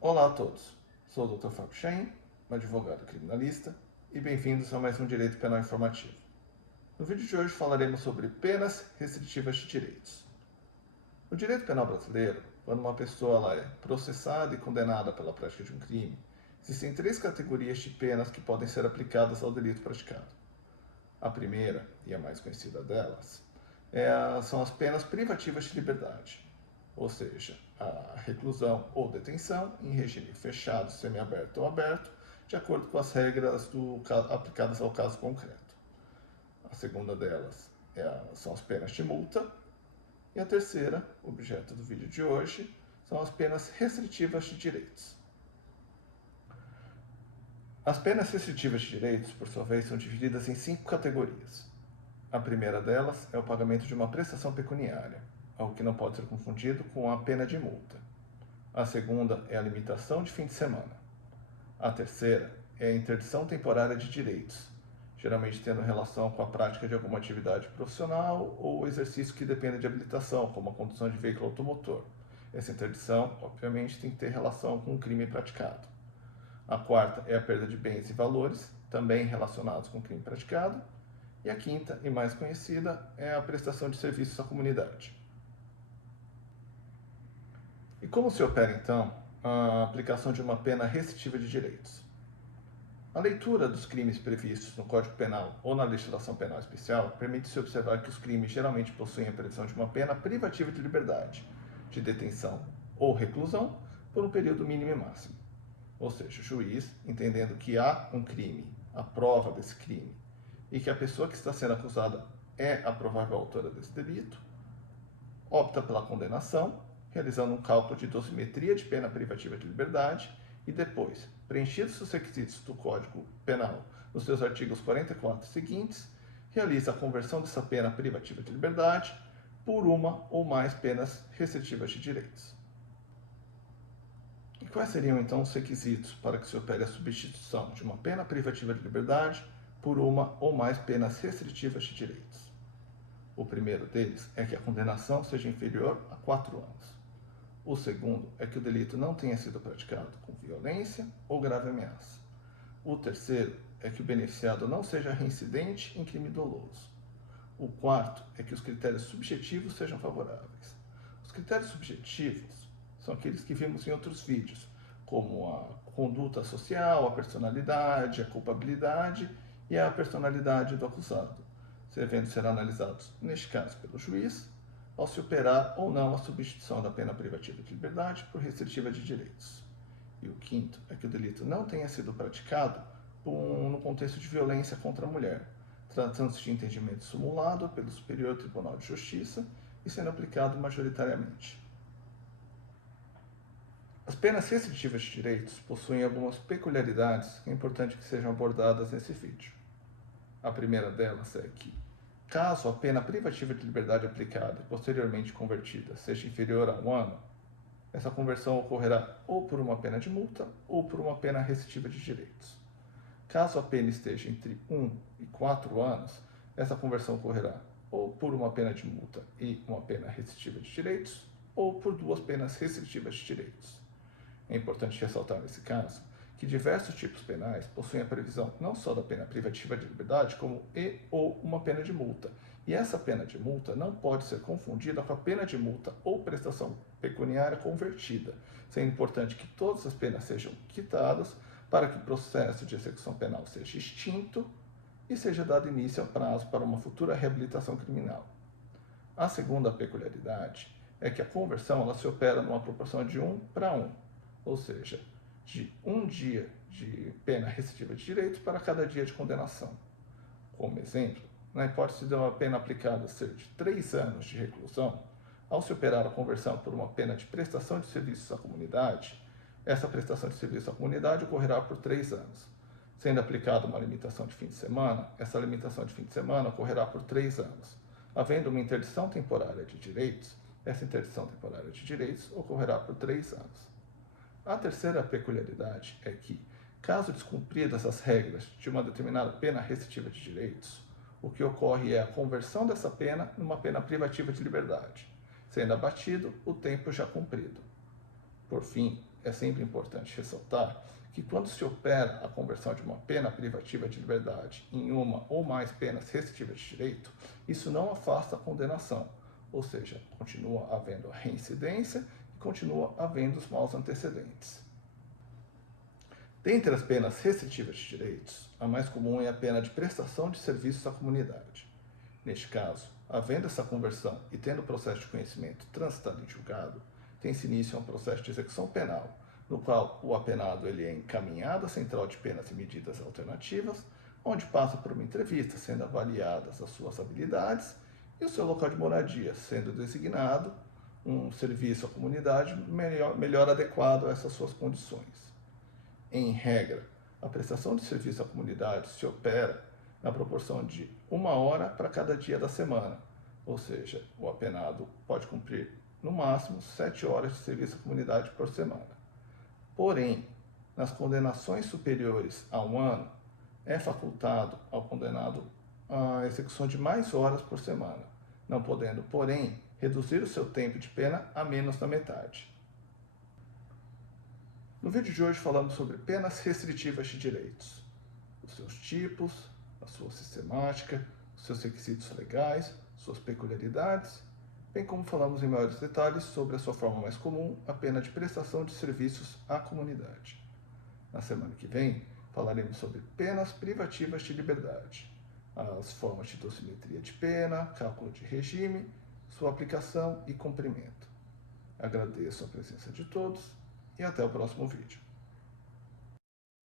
Olá a todos, sou o Dr. Fábio Chaim, advogado criminalista, e bem-vindos a mais um Direito Penal Informativo. No vídeo de hoje falaremos sobre penas restritivas de direitos. No direito penal brasileiro, quando uma pessoa é processada e condenada pela prática de um crime, existem três categorias de penas que podem ser aplicadas ao delito praticado. A primeira, e a mais conhecida delas, são as penas privativas de liberdade, ou seja, a reclusão ou detenção em regime fechado, semiaberto ou aberto, de acordo com as regras aplicadas ao caso concreto. A segunda delas são as penas de multa. E a terceira, objeto do vídeo de hoje, são as penas restritivas de direitos. As penas restritivas de direitos, por sua vez, são divididas em 5 categorias. A primeira delas é o pagamento de uma prestação pecuniária, algo que não pode ser confundido com a pena de multa. A segunda é a limitação de fim de semana. A terceira é a interdição temporária de direitos, geralmente tendo relação com a prática de alguma atividade profissional ou exercício que dependa de habilitação, como a condução de veículo automotor. Essa interdição, obviamente, tem que ter relação com o crime praticado. A quarta é a perda de bens e valores, também relacionados com o crime praticado. E a quinta, e mais conhecida, é a prestação de serviços à comunidade. E como se opera, então, a aplicação de uma pena restritiva de direitos? A leitura dos crimes previstos no Código Penal ou na legislação penal especial permite-se observar que os crimes geralmente possuem a previsão de uma pena privativa de liberdade, de detenção ou reclusão, por um período mínimo e máximo. Ou seja, o juiz, entendendo que há um crime, a prova desse crime, e que a pessoa que está sendo acusada é a provável autora desse delito, opta pela condenação, realizando um cálculo de dosimetria de pena privativa de liberdade e depois, preenchidos os requisitos do Código Penal nos seus artigos 44 seguintes, realiza a conversão dessa pena privativa de liberdade por uma ou mais penas restritivas de direitos. E quais seriam então os requisitos para que se opere a substituição de uma pena privativa de liberdade por uma ou mais penas restritivas de direitos? O primeiro deles é que a condenação seja inferior a 4 anos. O segundo é que o delito não tenha sido praticado com violência ou grave ameaça. O terceiro é que o beneficiado não seja reincidente em crime doloso. O quarto é que os critérios subjetivos sejam favoráveis. Os critérios subjetivos são aqueles que vimos em outros vídeos, como a conduta social, a personalidade, a culpabilidade e a personalidade do acusado, devendo ser analisados, neste caso, pelo juiz, ao se operar ou não a substituição da pena privativa de liberdade por restritiva de direitos. E o quinto é que o delito não tenha sido praticado no contexto de violência contra a mulher, tratando-se de entendimento simulado pelo Superior Tribunal de Justiça e sendo aplicado majoritariamente. As penas restritivas de direitos possuem algumas peculiaridades que é importante que sejam abordadas nesse vídeo. A primeira delas é que, caso a pena privativa de liberdade aplicada e posteriormente convertida seja inferior a 1 ano, essa conversão ocorrerá ou por uma pena de multa ou por uma pena restritiva de direitos. Caso a pena esteja entre 1 e 4 anos, essa conversão ocorrerá ou por uma pena de multa e uma pena restritiva de direitos, ou por 2 penas restritivas de direitos. É importante ressaltar nesse caso que diversos tipos penais possuem a previsão não só da pena privativa de liberdade, como ou uma pena de multa. E essa pena de multa não pode ser confundida com a pena de multa ou prestação pecuniária convertida, sendo importante que todas as penas sejam quitadas para que o processo de execução penal seja extinto e seja dado início ao prazo para uma futura reabilitação criminal. A segunda peculiaridade é que a conversão ela se opera numa proporção de 1 para 1, ou seja, de 1 dia de pena restritiva de direitos para cada dia de condenação. Como exemplo, na hipótese de uma pena aplicada ser de 3 anos de reclusão, ao se operar a conversão por uma pena de prestação de serviços à comunidade, essa prestação de serviço à comunidade ocorrerá por 3 anos. Sendo aplicada uma limitação de fim de semana, essa limitação de fim de semana ocorrerá por 3 anos. Havendo uma interdição temporária de direitos, essa interdição temporária de direitos ocorrerá por 3 anos. A terceira peculiaridade é que, caso descumpridas as regras de uma determinada pena restritiva de direitos, o que ocorre é a conversão dessa pena numa pena privativa de liberdade, sendo abatido o tempo já cumprido. Por fim, é sempre importante ressaltar que quando se opera a conversão de uma pena privativa de liberdade em uma ou mais penas restritivas de direito, isso não afasta a condenação, ou seja, continua havendo a reincidência e continua havendo os maus antecedentes. Dentre as penas restritivas de direitos, a mais comum é a pena de prestação de serviços à comunidade. Neste caso, havendo essa conversão e tendo o processo de conhecimento transitado em julgado, tem-se início a um processo de execução penal, no qual o apenado é encaminhado à Central de Penas e Medidas Alternativas, onde passa por uma entrevista, sendo avaliadas as suas habilidades e o seu local de moradia, sendo designado um serviço à comunidade melhor adequado a essas suas condições. Em regra, a prestação de serviço à comunidade se opera na proporção de 1 hora para cada dia da semana, ou seja, o apenado pode cumprir no máximo 7 horas de serviço à comunidade por semana. Porém, nas condenações superiores a 1 ano, é facultado ao condenado a execução de mais horas por semana, não podendo, porém, reduzir o seu tempo de pena a menos da metade. No vídeo de hoje falamos sobre penas restritivas de direitos, os seus tipos, a sua sistemática, os seus requisitos legais, suas peculiaridades, bem como falamos em maiores detalhes sobre a sua forma mais comum, a pena de prestação de serviços à comunidade. Na semana que vem, falaremos sobre penas privativas de liberdade, as formas de dosimetria de pena, cálculo de regime, sua aplicação e cumprimento. Agradeço a presença de todos e até o próximo vídeo.